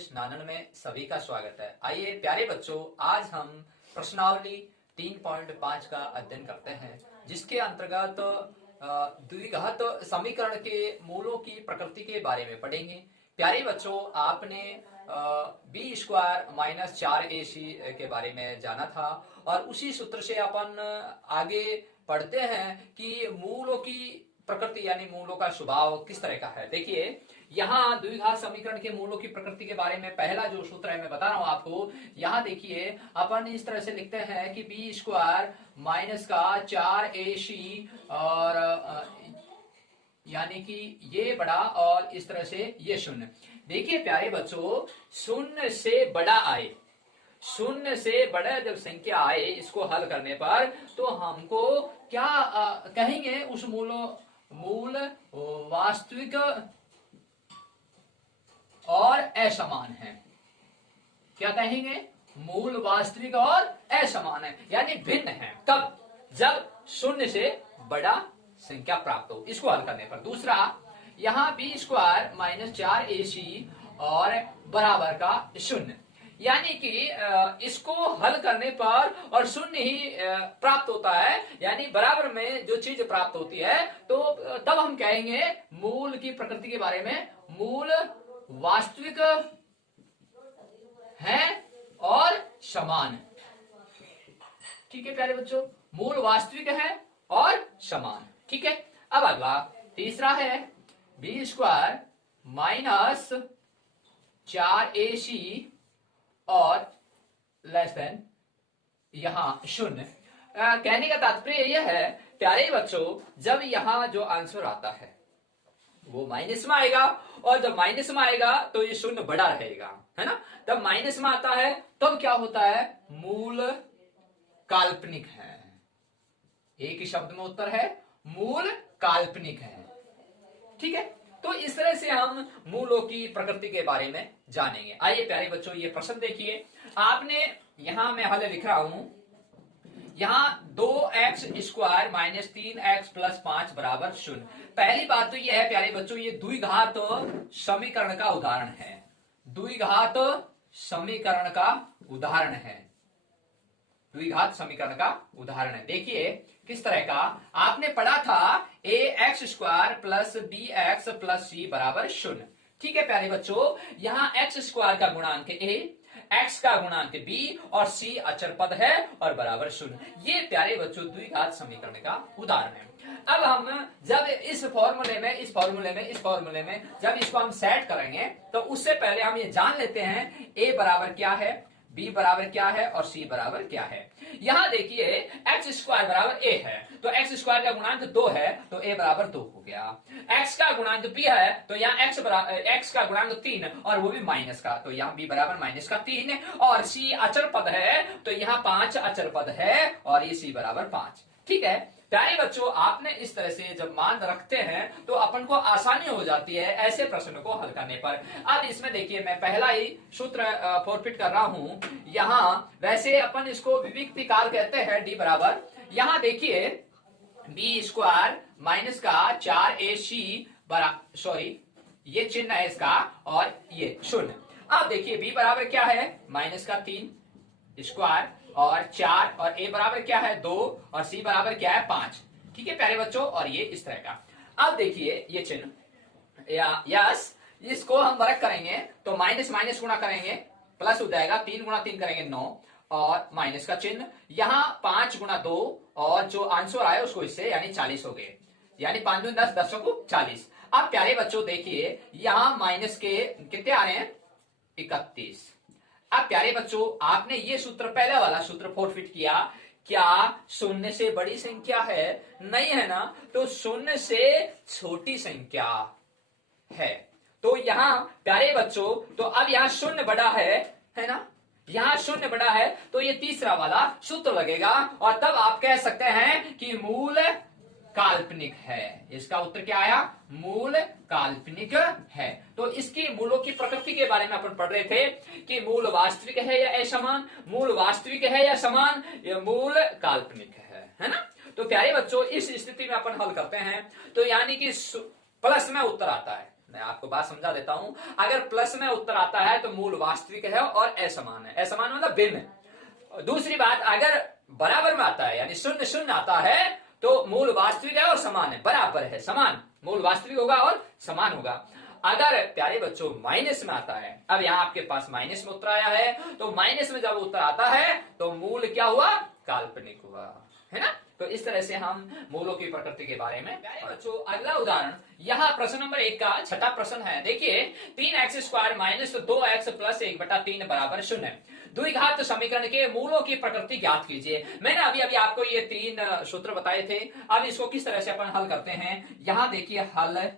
English नानन में सभी का स्वागत है। आइए प्यारे बच्चों, आज हम प्रश्नावली 3.5 का अध्ययन करते हैं, जिसके अंतर्गत द्विघात समीकरण के मूलों की प्रकृति के बारे में पढ़ेंगे। प्यारे बच्चों, आपने बी स्क्वायर माइनस 4ac के बारे में जाना था और उसी सूत्र से अपन आगे पढ़ते हैं कि मूलों की प्रकृति यानी मूलों का स्वभाव किस तरह का है। देखिए, यहाँ द्विघात समीकरण के मूलों की प्रकृति के बारे में पहला जो सूत्र है मैं बता रहा हूं आपको। यहाँ देखिए, अपन इस तरह से लिखते हैं कि बी स्क्वायर माइनस का 4ac और यानी कि ये बड़ा और इस तरह से ये शून्य। देखिए प्यारे बच्चों, शून्य से बड़ा आए, शून्य से बड़ा जब संख्या आए इसको हल करने पर, तो हमको क्या कहेंगे, उस मूल वास्तविक और असमान है। क्या कहेंगे? मूल वास्तविक और असमान है, यानी भिन्न है। तब जब शून्य से बड़ा संख्या प्राप्त हो, इसको हल करने पर। दूसरा, यहां बी स्क्वायर माइनस 4ac और बराबर का शून्य, यानी कि इसको हल करने पर और शून्य ही प्राप्त होता है, यानी बराबर में जो चीज प्राप्त होती है, तो तब हम कहेंगे मूल की प्रकृति के बारे में, मूल वास्तविक है और समान। ठीक है प्यारे बच्चों, मूल वास्तविक है और समान। ठीक है। अब अगला तीसरा है बी स्क्वायर माइनस 4ac और लेस देन यहां शून्य। कहने का तात्पर्य यह है प्यारे बच्चों, जब यहां जो आंसर आता है वो माइनस में आएगा, और जब माइनस में आएगा तो ये शून्य बड़ा रहेगा, है ना। तब माइनस में आता है तब क्या होता है? मूल काल्पनिक है। एक ही शब्द में उत्तर है, मूल काल्पनिक है। ठीक है। तो इस तरह से हम मूलों की प्रकृति के बारे में जानेंगे। आइए प्यारे बच्चों, ये प्रश्न देखिए। आपने यहां मैं हल लिख रहा हूं, यहां 2x square minus 3x plus 5 बराबर 0। पहली बात तो यह है प्यारे बच्चों, ये द्विघात समीकरण का उदाहरण है। द्विघात समीकरण का उदाहरण है, द्विघात समीकरण का उदाहरण है। देखिए किस तरह का आपने पढ़ा था, ax square plus bx plus c बराबर 0। ठीक है प्यारे बच्चों, यहां x स्क्वायर का गुणांक a, x का गुणांक b और c अचर पद है और बराबर 0। ये प्यारे बच्चों द्विघात समीकरण का उदाहरण है। अब हम जब इस फॉर्मूले में जब इसको हम सेट करेंगे, तो उससे पहले हम ये जान लेते हैं a बराबर क्या है, b बराबर क्या है और c बराबर क्या है। यहां देखिए x स्क्वायर बराबर a है, तो x स्क्वायर का गुणांक 2 है, तो a बराबर 2 हो गया। x का गुणांक b है, तो यहाँ x का गुणांक 3 और वो भी माइनस का, तो यहाँ b बराबर माइनस का 3, और c अचर पद है, तो यहाँ 5 अचर पद है और ये c बराबर 5। ठीक है प्यारे बच्चों, आपने इस तरह से जब मान रखते हैं तो अपन को आसानी हो जाती है ऐसे प्रश्न को हल करने पर। अब इसमें देखिए, मैं पहला ही सूत्र फॉरफिट कर रहा हूं। यहां वैसे अपन इसको विविक्ति काल कहते हैं, डी बराबर, यहां देखिए बी स्क्वायर माइनस का 4ac ये चिन्ह है इसका और ये शून्य। अब देखिए बी बराबर क्या है, माइनस का 3 स्क्वायर और 4, और a बराबर क्या है 2, और c बराबर क्या है 5। ठीक है प्यारे बच्चों, और ये इस तरह का। अब देखिए ये चिन्ह यस, इसको हम वर्ग करेंगे तो माइनस माइनस गुणा करेंगे प्लस हो जाएगा, 3 गुणा 3 करेंगे 9 और माइनस का चिन्ह, यहाँ 5 गुणा 2 और जो आंसर आए उसको इससे यानी 40 हो गए, यानी 5 दूनी 10, 10 को 40। अब प्यारे बच्चों देखिए, यहाँ माइनस के कितने आ रहे हैं 31। अब प्यारे बच्चों, आपने ये सूत्र पहले वाला सूत्र फॉरफिट किया, क्या शून्य से बड़ी संख्या है? नहीं है ना, तो शून्य से छोटी संख्या है। तो यहां प्यारे बच्चों, तो अब यहां शून्य बड़ा है ना, यहां शून्य बड़ा है, तो ये तीसरा वाला सूत्र लगेगा, और तब आप कह सकते हैं कि मूल काल्पनिक है। इसका उत्तर क्या आया? मूल काल्पनिक है। तो इसकी मूलों की प्रकृति के बारे में अपन पढ़ रहे थे कि मूल वास्तविक है या असमान, मूल वास्तविक है या समान, या मूल काल्पनिक है ना। तो प्यारे बच्चों, इस स्थिति में अपन हल करते हैं, तो यानी कि प्लस में उत्तर आता है, मैं आपको बात समझा देता हूं। अगर प्लस में उत्तर आता है तो मूल वास्तविक है और असमान है। असमान मतलब भिन्न। दूसरी बात, अगर बराबर में आता है यानी शून्य शून्य आता है तो मूल वास्तविक है और समान है, बराबर है, समान, मूल वास्तविक होगा और समान होगा। अगर प्यारे बच्चों माइनस में आता है, अब यहाँ आपके पास माइनस में उत्तर आया है, तो माइनस में जब उत्तर आता है तो मूल क्या हुआ, काल्पनिक हुआ, है ना। तो इस तरह से हम मूलों की प्रकृति के बारे में। प्यारे बच्चों अगला उदाहरण, यहाँ प्रश्न नंबर 1 का छठा प्रश्न है। देखिए 3x² माइनस 2x प्लस 1/3 बराबर 0। द्विघात समीकरण के मूलों की प्रकृति ज्ञात कीजिए। मैंने अभी अभी आपको ये 3 सूत्र बताए थे। अब इसको किस तरह से अपन हल करते हैं, यहाँ देखिए हल,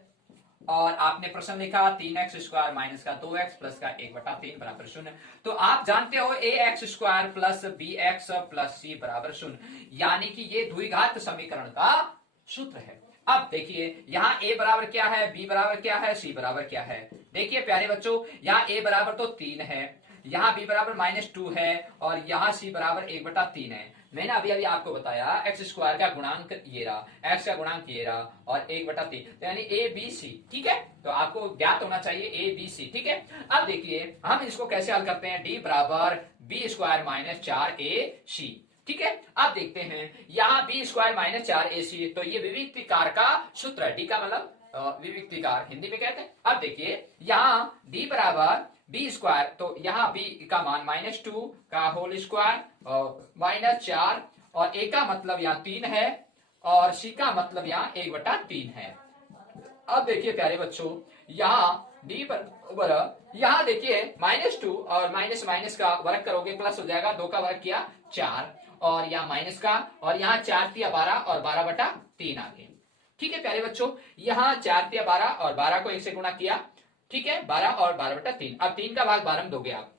और आपने प्रश्न लिखा 3x² माइनस का 2x प्लस का 1/3 बराबर 0। तो आप जानते हो ax² plus bx plus c बराबर 0, यानी कि ये द्विघात समीकरण का सूत्र है। अब देखिए यहाँ a बराबर क्या है, b बराबर क्या है, c बराबर क्या है। देखिए प्यारे बच्चों, यहाँ a बराबर तो 3 है, यहाँ b बराबर -2 है, और यहाँ c बराबर 1/3 है। मैंने अभी अभी आपको बताया x² का गुणांक ये रहा, x का गुणांक ये रहा, और 1/3, तो यानी a b c, ठीक है। तो आपको ज्ञात होना चाहिए a b c, ठीक है। अब देखिए हम इसको कैसे हल करते हैं, d बराबर b² माइनस 4ac, ठीक है। अब देखते हैं यहाँ b² माइनस 4ac, तो ये विविक्तिकार का सूत्र है। d का मतलब विविक्तिकार हिंदी में कहते हैं। अब देखिए यहाँ d बराबर b², तो यहाँ b का मान -2 का होल स्क्वायर और -4, और a का मतलब यहाँ 3 है, और c का मतलब यहाँ 1/3 है। अब देखिए प्यारे बच्चों, यहाँ d बराबर, यहाँ देखिए -2 और माइनस माइनस का वर्ग करोगे प्लस हो जाएगा, 2 का वर्ग किया 4, और यहाँ माइनस का, और यहाँ 4 तिया 12 और 12/3 आ गए, ठीक है प्यारे बच्चों। यहाँ 4 तिया 12 और 12 को 1 से गुणा किया, ठीक है, 12 और 12/3। अब 3 का भाग 12 में दोगे आप,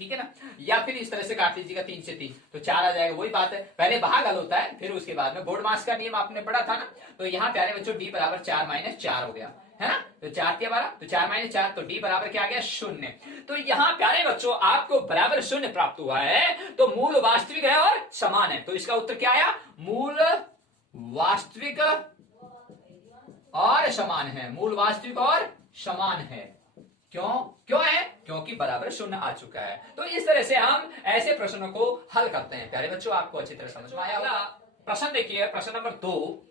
ठीक है ना, या फिर इस तरह से काट लीजिएगा 3 से 3, तो 4 आ जाएगा। वही बात है, पहले भाग हल होता है, फिर उसके बाद में बोर्ड मास का नियम आपने पढ़ा था ना। तो यहाँ प्यारे बच्चों d बराबर 4 माइनस 4 हो गया, है ना। तो 4 तिया 12, तो 4 माइनस 4, तो d बराबर क्या आ गया, 0। तो यहाँ प्यारे बच्चों आपको बराबर 0 प्राप्त हुआ है, तो मूल वास्तविक है और समान है। तो इसका उत्तर क्या आया, मूल वास्तविक और समान है, मूल वास्तविक और समान है। क्यों है, क्योंकि बराबर 0 आ चुका है। तो इस तरह से हम ऐसे प्रश्नों को हल करते हैं। प्यारे बच्चों आपको अच्छी तरह समझ में आया होगा। प्रश्न देखिए, प्रश्न नंबर 2,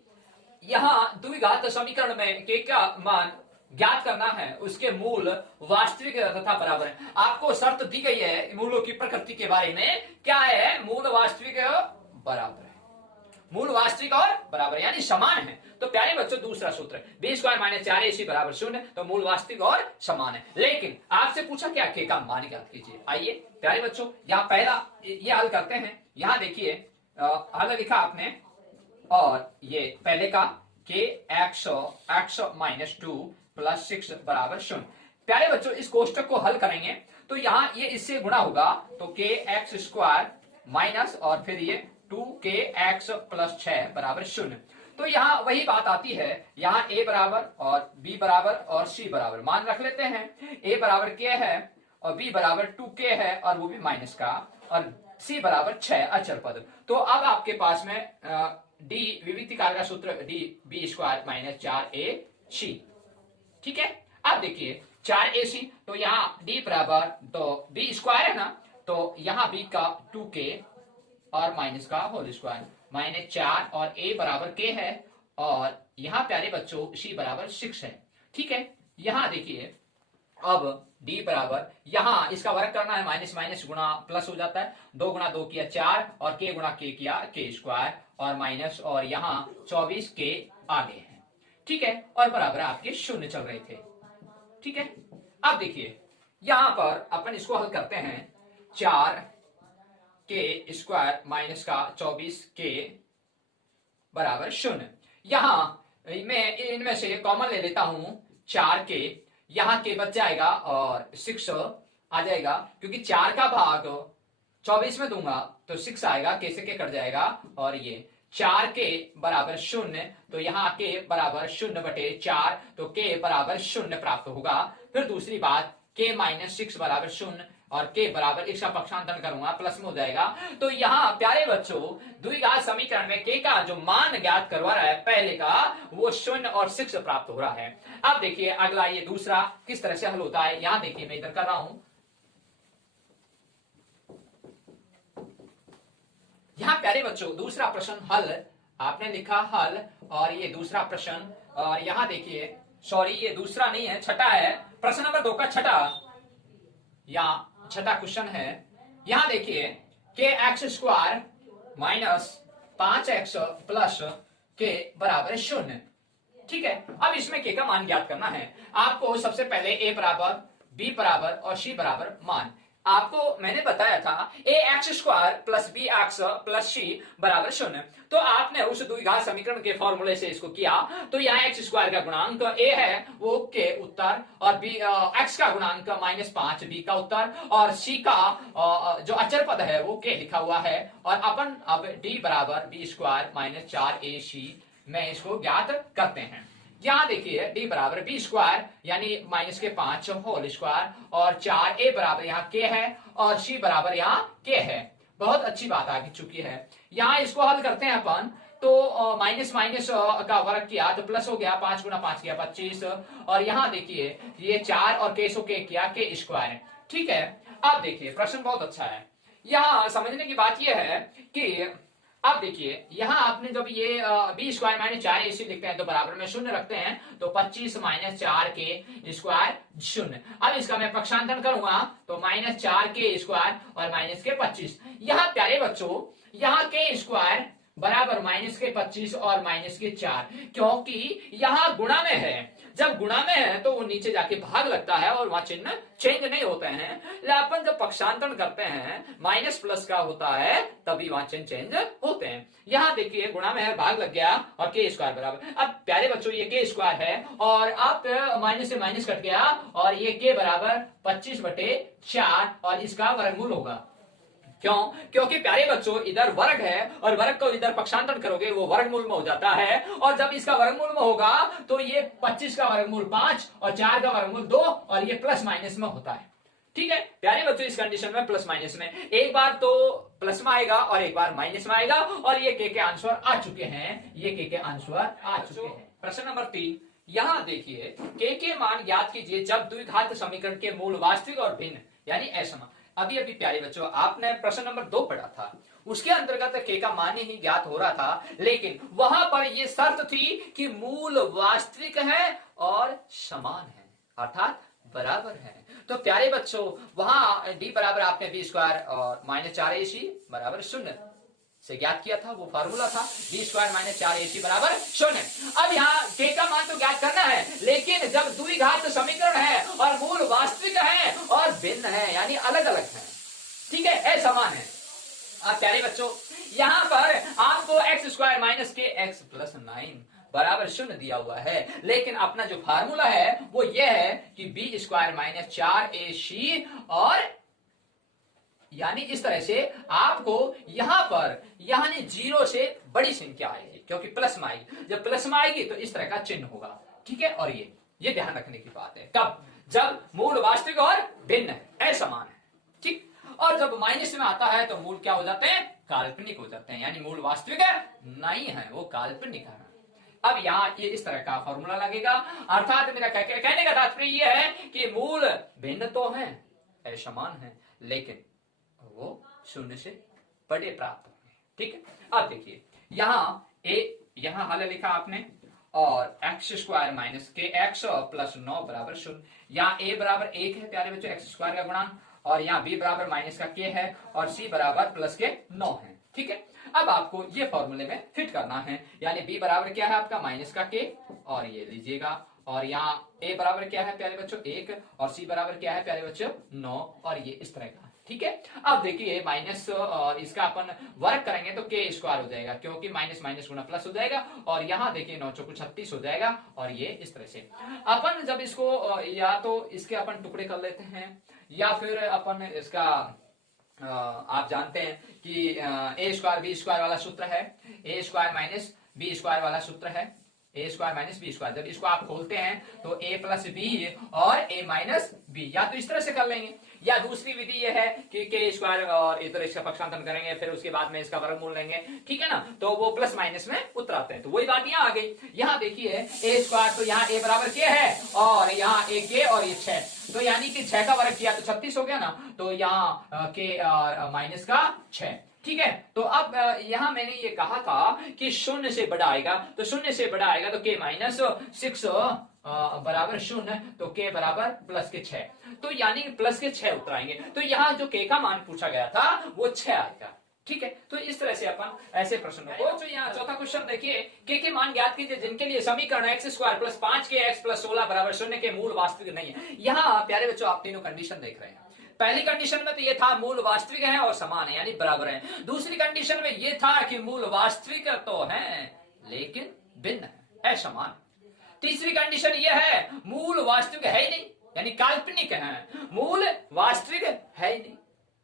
यहाँ द्विघात समीकरण में के का मान ज्ञात करना है, उसके मूल वास्तविक तथा बराबर है। आपको शर्त दी गई है मूलों की प्रकृति के बारे में, क्या है, मूल वास्तविक बराबर है, मूल वास्तविक और बराबर यानी समान है। तो प्यारे बच्चों दूसरा सूत्र b² माइनस 4ac बराबर 0, तो मूल वास्तविक और समान है। लेकिन आपसे पूछा क्या, के का मान ज्ञात कीजिए। आइए प्यारे बच्चों यहाँ पहला ये हल करते हैं। यहाँ देखिए हल लिखा आपने, और ये पहले का के x माइनस 2 प्लस 6 बराबर 0। प्यारे बच्चों इस कोष्टक को हल करेंगे तो यहाँ ये इससे गुणा होगा, तो kx² माइनस और फिर ये 2kx प्लस 6 बराबर 0। तो यहाँ वही बात आती है, यहाँ a बराबर और b बराबर और c बराबर मान रख लेते हैं। a बराबर k है और b बराबर 2k है, और वो भी माइनस का, और c बराबर 6 अचर पद। तो अब आपके पास में d विविक्तिकार का सूत्र d b² माइनस 4ac, ठीक है। अब देखिए 4ac, तो यहाँ d बराबर, तो b² है ना, तो यहाँ b का 2k और माइनस का होल स्क्वायर -4, और a बराबर k है, और यहाँ प्यारे बच्चों c बराबर 6 है, ठीक है। यहाँ देखिए अब d बराबर, यहाँ इसका वर्ग करना है, माइनस माइनस गुणा प्लस हो जाता है, 2 गुणा 2 किया 4, और k गुणा k किया k² और माइनस, और यहाँ 24k आगे है, ठीक है, और बराबर आपके 0 चल रहे थे, ठीक है। अब देखिए यहाँ पर अपन इसको हल करते हैं, 4k² माइनस का 24k बराबर 0। यहाँ मैं इनमें से कॉमन ले लेता हूं, 4k, यहाँ k बच जाएगा और 6 आ जाएगा, क्योंकि 4 का भाग 24 में दूंगा तो 6 आएगा, k से k कट जाएगा, और ये 4k बराबर 0, तो यहाँ k बराबर 0/4, तो k बराबर 0 प्राप्त होगा। फिर दूसरी बात, k माइनस 6 बराबर 0, और के बराबर इसका पक्षांतरण करूंगा प्लस में हो जाएगा। तो यहाँ प्यारे बच्चों द्विघात समीकरण में के का जो मान ज्ञात करवा रहा है पहले का वो 0 और 6 प्राप्त हो रहा है। अब देखिए अगला ये दूसरा किस तरह से हल होता है, यहां देखिए मैं इधर कर रहा हूं, यहां प्यारे बच्चों दूसरा प्रश्न हल आपने लिखा हल, और ये दूसरा प्रश्न, और यहां देखिए सॉरी ये दूसरा नहीं है छठा है, प्रश्न नंबर 2 का छठा या छठा क्वेश्चन है। यहां देखिए के x square minus 5x plus के बराबर 0। ठीक है, अब इसमें के का मान ज्ञात करना है। आपको सबसे पहले a बराबर b बराबर और c बराबर मान, आपको मैंने बताया था A X square plus B X plus C बराबर 0। तो आपने उस द्विघात समीकरण के फॉर्मूले से इसको किया, तो यहाँ एक्स स्क्वायर का गुणांक ए है वो के उत्तर, और बी एक्स का गुणांक -5 बी का उत्तर, और सी का जो अचर पद है वो के लिखा हुआ है, और अपन अब डी बराबर बी स्क्वायर -4ac में इसको ज्ञात करते हैं। यहां देखिए डी बराबर बी स्क्वायर यानी -5 होल स्क्वायर, और 4a बराबर यहाँ के है, और c बराबर यहाँ के है। बहुत अच्छी बात आ चुकी है। यहाँ इसको हल करते हैं अपन, तो माइनस माइनस का वर्ग किया तो प्लस हो गया, 5 गुना 5 किया 25, और यहाँ देखिए ये 4 और के सो के किया के स्क्वायर। ठीक है, अब देखिए प्रश्न बहुत अच्छा है। यहाँ समझने की बात यह है कि अब देखिए यहां आपने जब ये बी स्क्वायर -4ac लिखते हैं तो बराबर में 0 रखते हैं, तो 25 -4 के स्क्वायर 0। अब इसका मैं पक्षांतरण करूंगा तो -4 के स्क्वायर और माइनस के 25। यहाँ प्यारे बच्चों यहाँ के स्क्वायर बराबर -25 और -4, क्योंकि यहाँ गुणा में है। जब गुणा में है तो वो नीचे जाके भाग लगता है और वहां चिन्ह चेंज नहीं होते हैं। अपन जब पक्षांतरण करते हैं माइनस प्लस का होता है तभी वहां चिन्ह चेंज होते हैं। यहाँ देखिए गुणा में है, भाग लग गया, और के स्क्वायर बराबर, अब प्यारे बच्चों ये के स्क्वायर है और आप माइनस से माइनस कट गया, और ये के बराबर 25/4 और इसका वर्गमूल होगा। क्यों? क्योंकि प्यारे बच्चों इधर वर्ग है और वर्ग को इधर पक्षांतरण करोगे वो वर्गमूल में हो जाता है, और जब इसका वर्गमूल में होगा तो ये 25 का वर्गमूल 5 और 4 का वर्गमूल 2, और ये प्लस माइनस में होता है। ठीक है प्यारे बच्चों, इस कंडीशन में प्लस माइनस में एक बार तो प्लस में आएगा और एक बार माइनस में आएगा, और ये के आंसर आ चुके हैं, ये के आंसर आ चुके हैं। प्रश्न नंबर 3, यहां देखिए के मान ज्ञात कीजिए जब द्विघात समीकरण के मूल वास्तविक और भिन्न यानी असमान। अभी अभी प्यारे बच्चों आपने प्रश्न नंबर 2 पढ़ा था, उसके अंतर्गत के का मान ही ज्ञात हो रहा था, लेकिन वहां पर यह शर्त थी कि मूल वास्तविक है और समान है, अर्थात बराबर है। तो प्यारे बच्चों वहां डी बराबर आपने बी स्क्वायर और -4ac बराबर 0 से ज्ञात किया था, वो फार्मूला था बी स्क्वायर -4ac बराबर 0। अब यहाँ के का मान तो ज्ञात करना है, लेकिन जब द्विघात समीकरण है और मूल वास्तविक है और भिन्न है यानी अलग अलग है, ठीक है, असमान है। अब प्यारे बच्चों यहाँ पर आपको एक्स स्क्वायर माइनस के एक्स प्लस 9 बराबर 0 दिया हुआ है, लेकिन अपना जो फार्मूला है वो ये है कि बी स्क्वायर -4ac, और यानी इस तरह से आपको यहां पर यानी 0 से बड़ी संख्या आएगी, क्योंकि प्लस में आएगी, जब प्लस में आएगी तो इस तरह का चिन्ह होगा। ठीक है, और ये ध्यान रखने की बात है, कब? जब मूल वास्तविक और भिन्न है, असमान है। ठीक, और जब माइनस में आता है तो मूल क्या हो जाते हैं? काल्पनिक हो जाते हैं, यानी मूल वास्तविक है नहीं है, वो काल्पनिक है। अब यहाँ ये इस तरह का फॉर्मूला लगेगा, अर्थात मेरा कहने का तात्पर्य ये है कि मूल भिन्न तो है, असमान है, लेकिन वो 0 से बड़े प्राप्त होंगे। ठीक है, अब देखिए यहाँ हल लिखा आपने, और एक्स स्क्वायर माइनस के एक्स प्लस 9 बराबर 0। यहाँ a बराबर 1 है प्यारे बच्चों एक्स स्क्वायर का गुणांक, और यहाँ b बराबर माइनस का k है, और c बराबर प्लस के 9 है। ठीक है, अब आपको ये फॉर्मूले में फिट करना है, यानी b बराबर क्या है आपका माइनस का k, और ये लीजिएगा, और यहाँ a बराबर क्या है प्यारे बच्चों 1, और c बराबर क्या है प्यारे बच्चों 9, और ये इस तरह का। ठीक है, अब देखिए माइनस और इसका अपन वर्ग करेंगे तो के स्क्वायर हो जाएगा, क्योंकि माइनस माइनस गुना प्लस हो जाएगा, और यहाँ देखिए 9 चौको 36 हो जाएगा, और ये इस तरह से अपन जब इसको या तो इसके अपन टुकड़े कर लेते हैं, या फिर अपन इसका आप जानते हैं कि ए स्क्वायर बी स्क्वायर वाला सूत्र है, ए स्क्वायर माइनस बी स्क्वायर वाला सूत्र है, ए स्क्वायर माइनस बी स्क्वायर। जब इसको आप खोलते हैं तो ए प्लस बी और ए माइनस बी, या तो इस तरह से कर लेंगे, या दूसरी विधि ये है कि के स्क्वायर और इधर इसका पक्षांतरण करेंगे, फिर उसके बाद में इसका वर्गमूल लेंगे, ठीक है ना, तो वो प्लस माइनस में उतराते हैं। तो वही बात यहाँ आ गई। यहाँ देखिए ए स्क्वायर, तो यहाँ ए बराबर के है और यहाँ ए के और ये 6, तो यानी कि 6 का वर्ग किया तो 36 हो गया ना, तो यहाँ के माइनस का 6, ठीक है। तो अब यहां मैंने ये कहा था कि शून्य से बड़ा आएगा, तो शून्य से बड़ा आएगा तो के माइनस 6 बराबर शून्य, तो के बराबर प्लस के 6, तो यानी प्लस के 6 उतराएंगे। तो यहाँ जो के का मान पूछा गया था वो 6 आएगा, ठीक है। तो इस तरह से अपन ऐसे प्रश्नों को, जो यहाँ चौथा क्वेश्चन देखिए, के मान ज्ञात कीजिए जिनके लिए समीकरण एक्स स्क्वायर प्लस 5 के एक्स प्लस 16 बराबर शून्य के मूल वास्तविक नहीं है। यहाँ प्यारे बच्चों आप तीनों कंडीशन देख रहे हैं। पहली कंडीशन में तो ये था मूल वास्तविक है और समान है यानी बराबर है। दूसरी कंडीशन में ये था कि मूल वास्तविक तो है लेकिन भिन्न है, असमान। तीसरी कंडीशन ये है मूल वास्तविक है ही नहीं यानी काल्पनिक है, मूल वास्तविक है ही नहीं।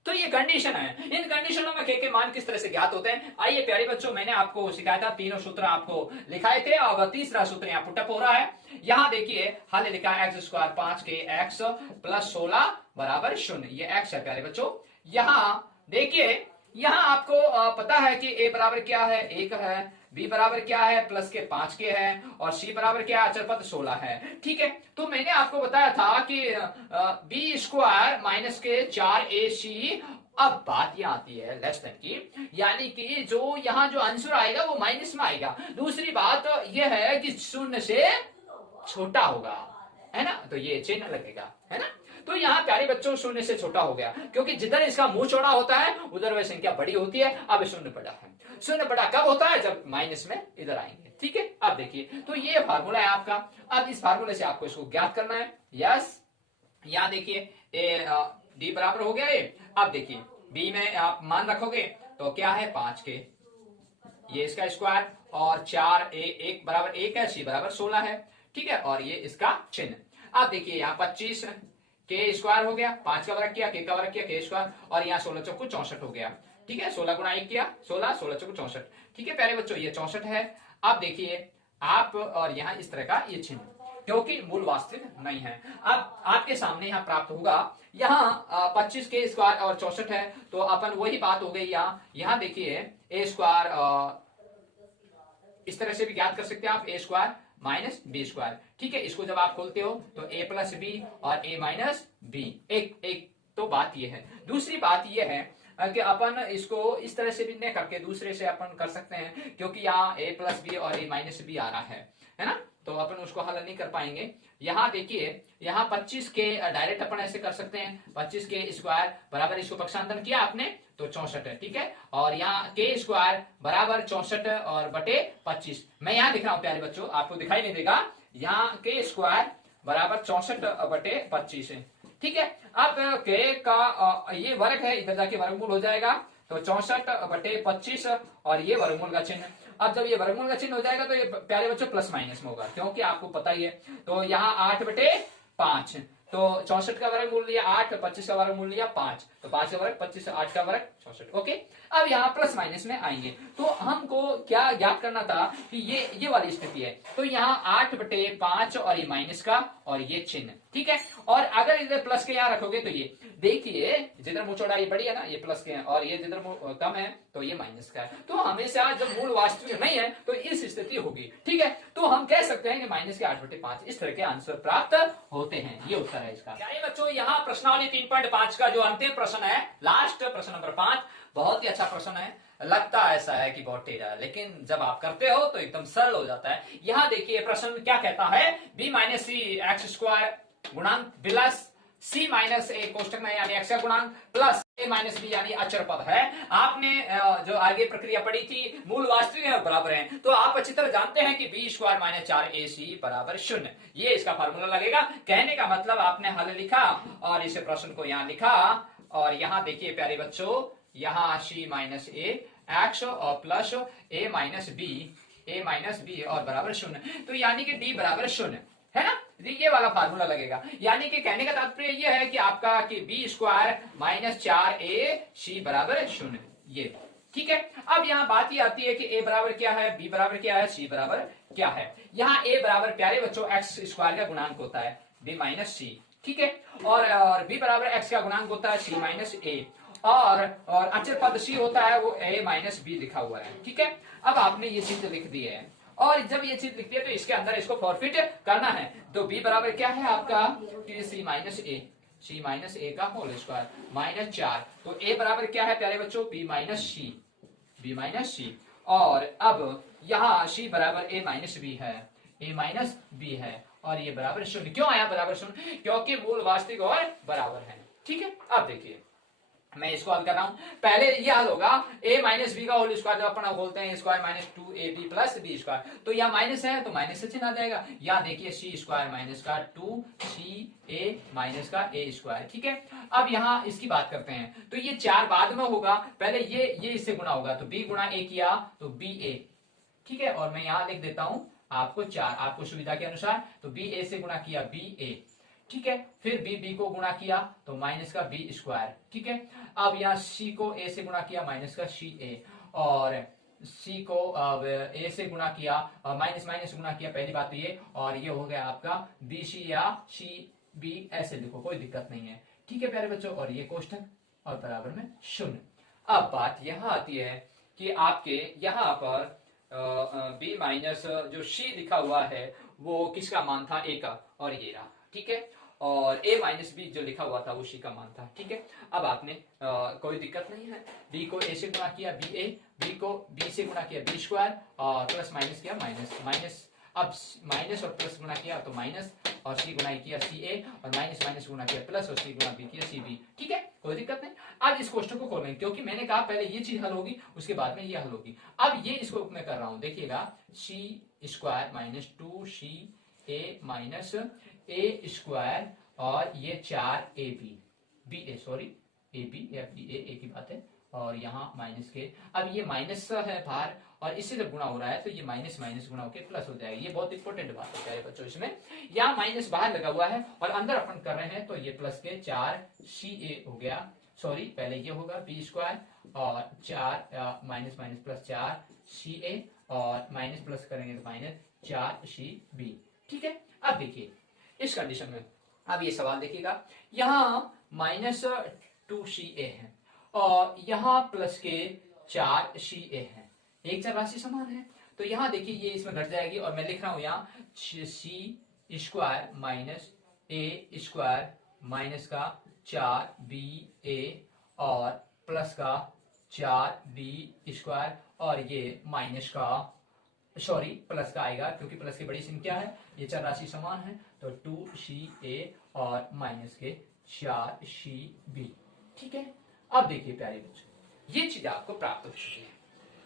तो ये कंडीशन है। इन कंडीशनों में के मान किस तरह से ज्ञात होते हैं, आइए प्यारे बच्चों मैंने आपको सिखाया था, तीनों सूत्र आपको लिखाए थे और तीसरा सूत्र यहाँ पुटअप हो रहा है। यहाँ देखिए हल लिखा है एक्स स्क्वायर 5 के एक्स प्लस 16 बराबर शून्य, ये एक्स है प्यारे बच्चों। यहाँ देखिए यहाँ आपको पता है कि ए बराबर क्या है 1 है, बी बराबर क्या है प्लस के 5 के है, और सी बराबर क्या है अचर पद 16 है, ठीक है। तो मैंने आपको बताया था कि बी स्क्वायर माइनस के 4ac। अब बात यहाँ आती है लेस देन की, यानी कि जो यहाँ जो आंसर आएगा वो माइनस में आएगा। दूसरी बात यह है कि शून्य से छोटा होगा, है ना, तो ये चिन्ह लगेगा, है ना। तो यहाँ प्यारे बच्चों शून्य से छोटा हो गया, क्योंकि जिधर इसका मुंह चौड़ा होता है उधर वह संख्या बड़ी होती है। अब शून्य बड़ा है, शून्य बड़ा कब होता है जब माइनस में इधर आएंगे, ठीक है। अब देखिए तो ये फार्मूला है आपका। अब इस फार्मूले से आपको इसको ज्ञात करना है। यस, यहाँ देखिए डी बराबर हो गया ये। अब देखिए बी में आप मान रखोगे तो क्या है 5 के, ये इसका स्क्वायर, और 4 1 बराबर 1 है, सी बराबर 16 है, ठीक है, और ये इसका चिन्ह। अब देखिए यहाँ 25 के स्क्वायर हो गया, 5 का वर्ग किया, के का वर्ग किया, के स्क्वायर, और यहाँ 16 चौको 64 हो गया, ठीक है। 16 गुणा 1 किया 16, 16 चौको 64, ठीक है प्यारे बच्चों ये 64 है। अब देखिए आप और यहाँ इस तरह का ये चिन्ह, क्योंकि मूल वास्तविक नहीं है। अब आपके सामने यहाँ प्राप्त होगा, यहाँ 25 के स्क्वायर और 64 है, तो अपन वही बात हो गई यहाँ देखिए ए स्क्वायर इस तरह से भी ज्ञात कर सकते हैं आप, ए स्क्वायर माइनस बी स्क्वायर, ठीक है। इसको जब आप खोलते हो तो ए प्लस बी और ए माइनस बी, एक तो बात ये है। दूसरी बात ये है कि अपन इसको इस तरह से भी नहीं करके दूसरे से अपन कर सकते हैं, क्योंकि यहाँ ए प्लस बी और ए माइनस बी आ रहा है ना, तो अपन उसको हल नहीं कर पाएंगे। यहाँ देखिए यहाँ 25 के डायरेक्ट अपन ऐसे कर सकते हैं, 25 के स्क्वायर बराबर इसको पक्षांतरण किया आपने तो 64 है, ठीक है, और यहाँ के स्क्वायर बराबर 64 और बटे 25। मैं यहाँ लिख रहा हूँ प्यारे बच्चों, आपको दिखाई नहीं देगा, यहाँ के स्क्वायर बराबर 64 बटे 25 है, ठीक है। अब के का ये वर्ग है, इधर जाके वर्गमूल हो जाएगा, तो 64 बटे 25 और ये वर्गमूल का चिन्ह। अब जब ये वर्गमूल का चिन्ह हो जाएगा तो ये प्यारे बच्चों प्लस माइनस में होगा, क्योंकि आपको पता ही है। तो यहाँ 8 बटे 5, तो 64 का वर्ग मूल लिया 8, 25 का वर्ग मूल लिया 5, तो 5 का वर्ग 25, 8 का वर्ग 64, ओके। अब यहाँ प्लस माइनस में आएंगे, तो हमको क्या ज्ञात करना था कि ये वाली स्थिति है, तो यहाँ 8 बटे 5 और ये माइनस का और ये चिन्ह, ठीक है। और अगर इधर प्लस के यहाँ रखोगे तो ये देखिए जिधर मुंह चौड़ा ये बड़ी है ना, ये प्लस के है, और ये जिधर मुंह कम है तो ये माइनस का है। तो हमेशा जब मूल वास्तविक नहीं है तो इस स्थिति होगी, ठीक है। तो हम कह सकते हैं कि माइनस के 8 बटे 5 इस तरह के आंसर प्राप्त होते हैं। ये उत्तर है इसका। क्या बच्चों यहाँ प्रश्नावली 3.5 का जो अंतिम प्रश्न है, लास्ट प्रश्न नंबर 5, बहुत ही अच्छा प्रश्न है। लगता ऐसा है कि बहुत टेढ़ा है, लेकिन जब आप करते हो तो एकदम सरल हो जाता है। यहाँ देखिए प्रश्न क्या कहता है, बी माइनस सी एक्स स्क्वायर गुणांक प्लस सी माइनस ए कोष्टक में यानी एक्स का गुणांक प्लस ए माइनस बी यानी अचर पद है। आपने जो आगे प्रक्रिया पढ़ी थी मूल वास्तविक है और बराबर है, तो आप अच्छी तरह जानते हैं कि बी स्क्वायर माइनस 4ac बराबर 0, ये इसका फार्मूला लगेगा। कहने का मतलब आपने हल लिखा और इस प्रश्न को यहाँ लिखा, और यहाँ देखिए प्यारे बच्चों यहाँ c माइनस ए एक्स और प्लस ए माइनस बी और बराबर 0, तो यानी कि d बराबर 0 है ना, ये वाला फार्मूला लगेगा। यानी कि कहने का तात्पर्य ये है कि आपका कि बी स्क्वायर माइनस 4ac बराबर 0, ये ठीक है। अब यहाँ बात ये आती है कि a बराबर क्या है, b बराबर क्या है, c बराबर क्या है। यहाँ a बराबर प्यारे बच्चों x स्क्वायर का गुणांक होता है b माइनस सी, ठीक है, और b बराबर x का गुणांक होता है c माइनस a, और अचर पद c होता है वो a माइनस बी लिखा हुआ है, ठीक है। अब आपने ये चीज लिख दी है, और जब ये चीज लिखती है तो इसके अंदर इसको फॉरफिट करना है। तो b बराबर क्या है आपका, c minus a, c minus a का होल स्क्वायर माइनस 4। तो a बराबर क्या है प्यारे बच्चों, b माइनस सी, b माइनस सी, और अब यहाँ c बराबर a माइनस बी है, a माइनस बी है, और ये बराबर शून्य। क्यों आया बराबर शून्य, क्योंकि मूल वास्तविक और बराबर है, ठीक है। अब देखिए मैं इसको हल कर रहा हूं, पहले ये हल होगा a माइनस बी का होल स्क्वायर, जब अपन बोलते हैं square minus 2ab plus b square, तो यहाँ माइनस है तो माइनस से चिन्ह आ जाएगा। यहाँ देखिए c स्क्वायर माइनस का 2ca माइनस का a स्क्वायर, ठीक है। अब यहाँ इसकी बात करते हैं, तो ये 4 बाद में होगा, पहले ये इससे गुणा होगा, तो b गुणा a किया तो ba, ठीक है, और मैं यहाँ लिख देता हूं आपको 4, आपको सुविधा के अनुसार, तो ba से गुणा किया ba, ठीक है, फिर b को गुणा किया तो माइनस का b स्क्वायर, ठीक है। अब यहाँ c को a से गुणा किया माइनस का ca, और c को अब a से गुणा किया और माइनस माइनस गुणा किया, पहली बात तो ये, और ये हो गया आपका bc या cb, ऐसे लिखो कोई दिक्कत नहीं है, ठीक है प्यारे बच्चों, और ये कोष्ठक और बराबर में शून्य। अब बात यहाँ आती है कि आपके यहाँ पर b माइनस जो c लिखा हुआ है वो किसका मान था, a का, और ये रहा, ठीक है, और a माइनस बी जो लिखा हुआ था वो c का मान था, ठीक है। अब आपने कोई दिक्कत नहीं है, b को a से गुणा किया ba, b को b से गुणा किया b स्क्वायर, और प्लस माइनस किया माइनस माइनस, अब माइनस और प्लस गुणा किया तो माइनस, और c गुणा किया ca, और माइनस माइनस गुणा किया प्लस, और c गुणा b किया cb, ठीक है, कोई दिक्कत नहीं। अब इस क्वेश्चन को खोलेंगे, क्योंकि मैंने कहा पहले ये चीज हल होगी उसके बाद में ये हल होगी। अब ये इसको मैं कर रहा हूं, देखिएगा c square minus 2ca minus a square, और ये 4ab, ba सॉरी ab या ba एक ही बात है, और यहाँ माइनस के, अब ये माइनस है बाहर, और इससे जब गुणा हो रहा है तो ये माइनस माइनस गुणा होकर प्लस हो जाएगा। ये बहुत इंपॉर्टेंट बात है प्यारे बच्चों, इसमें यहाँ माइनस बाहर लगा हुआ है और अंदर अपन कर रहे हैं, तो ये प्लस के 4ca हो गया, सॉरी पहले ये होगा b स्क्वायर, और 4 माइनस माइनस प्लस 4ca, और माइनस प्लस करेंगे तो माइनस 4cb, ठीक है। अब देखिए इस कंडीशन में, अब ये सवाल देखिएगा, यहाँ माइनस 2ca है और यहाँ प्लस के 4ca है, एक चार राशि समान है, तो यहाँ देखिए ये इसमें घट जाएगी, और मैं लिख रहा हूं यहाँ c square minus a square minus का 4ba, और प्लस का 4b स्क्वायर, और ये माइनस का सॉरी प्लस का आएगा, क्योंकि प्लस की बड़ी संख्या है, ये चार राशि समान है, तो 2ca और माइनस के 4cb, ठीक है। अब देखिए प्यारे बच्चों, ये चीज आपको प्राप्त हो चुकी है।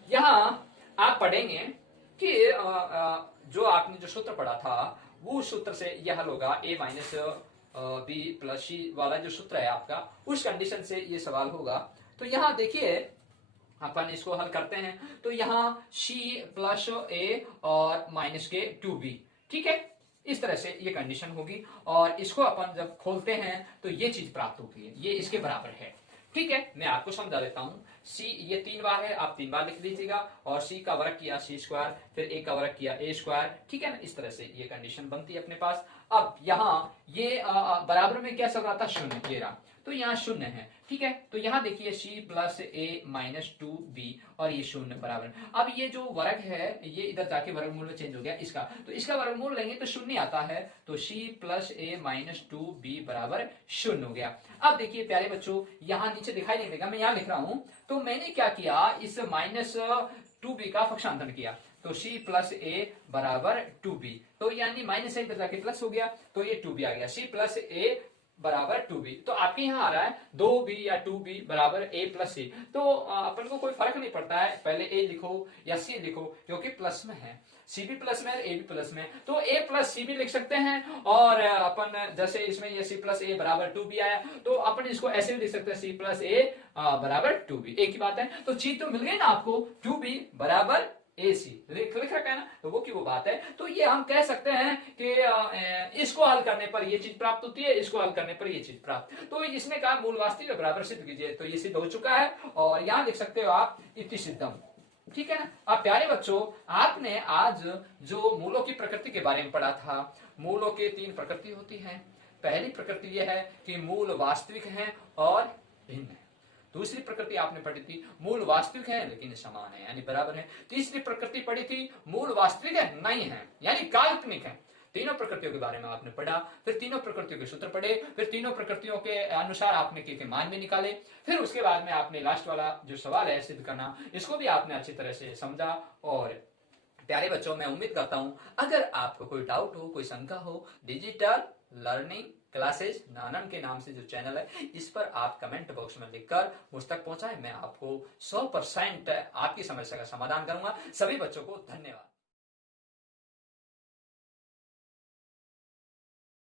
यहाँ आप पढ़ेंगे कि जो आपने जो सूत्र पढ़ा था वो सूत्र से यह हल होगा, a माइनस बी प्लस सी वाला जो सूत्र है आपका, उस कंडीशन से ये सवाल होगा। तो यहाँ देखिए अपन इसको हल करते हैं, तो यहाँ c प्लस a और माइनस के 2b, ठीक है, इस तरह से ये कंडीशन होगी, और इसको अपन जब खोलते हैं तो ये चीज प्राप्त होती है, ये इसके बराबर है, ठीक है। मैं आपको समझा देता हूं, c ये 3 बार है, आप 3 बार लिख लीजिएगा, और c का वर्ग किया c स्क्वायर, फिर a का वर्ग किया a स्क्वायर, ठीक है ना, इस तरह से ये कंडीशन बनती है अपने पास। अब यहाँ ये बराबर में क्या चल रहा था, शून्य, ये रहा, तो यहाँ शून्य है, ठीक है। तो यहाँ देखिए c plus a minus 2b, और ये शून्य बराबर। अब ये जो वर्ग है ये इधर जाके वर्गमूल में चेंज हो गया इसका, तो इसका वर्गमूल लेंगे तो शून्य आता है, तो c plus a minus 2b बराबर शून्य हो गया। अब देखिए प्यारे बच्चों, यहाँ नीचे दिखाई नहीं देगा, मैं यहाँ लिख रहा हूं, तो मैंने क्या किया, इस माइनस 2b का पक्षांतरण किया, तो c प्लस a बराबर 2b, तो यानी माइनस से इधर जाके प्लस हो गया, तो ये 2b आ गया, c प्लस a बराबर 2b। तो आपके यहाँ आ रहा है 2b या 2b बराबर a प्लस c, तो अपन को कोई फर्क नहीं पड़ता है पहले a लिखो या c लिखो, क्योंकि प्लस में है, c भी प्लस में है, a भी प्लस में, तो a प्लस c भी लिख सकते हैं, और अपन जैसे इसमें ये c प्लस a बराबर 2b आया, तो अपन इसको ऐसे भी लिख सकते हैं, c प्लस a बराबर 2b, एक ही बात है। तो चीज तो मिल गई ना आपको, 2b बराबर AC लिख रखा है ना, तो वो की वो बात है। तो ये हम कह सकते हैं कि इसको हल करने पर ये चीज प्राप्त होती है, इसको हल करने पर ये चीज प्राप्त। तो इसने कहा मूल वास्तविक बराबर सिद्ध कीजिए, तो ये सिद्ध हो चुका है। और यहां लिख सकते हो आप इति सिद्धम, ठीक है ना। अब प्यारे बच्चों, आपने आज जो मूलों की प्रकृति के बारे में पढ़ा था, मूलों के 3 प्रकृति होती है। पहली प्रकृति यह है कि मूल वास्तविक है और भिन्न है। दूसरी प्रकृति आपने पढ़ी थी मूल वास्तविक है लेकिन समान है यानी बराबर है। तीसरी प्रकृति पढ़ी थी मूल वास्तविक है नहीं है यानी काल्पनिक है। तीनों प्रकृतियों के बारे में आपने पढ़ा, फिर तीनों प्रकृतियों के सूत्र पढ़े, फिर तीनों प्रकृतियों के अनुसार आपने के मान भी निकाले, फिर उसके बाद में आपने लास्ट वाला जो सवाल है सिद्ध करना, इसको भी आपने अच्छी तरह से समझा। और प्यारे बच्चों, मैं उम्मीद करता हूं अगर आपको कोई डाउट हो, कोई शंका हो, डिजिटल लर्निंग क्लासेस नानन के नाम से जो चैनल है, इस पर आप कमेंट बॉक्स में लिखकर मुझ तक पहुंचाएं। मैं आपको 100% आपकी समस्या का समाधान करूंगा। सभी बच्चों को धन्यवाद।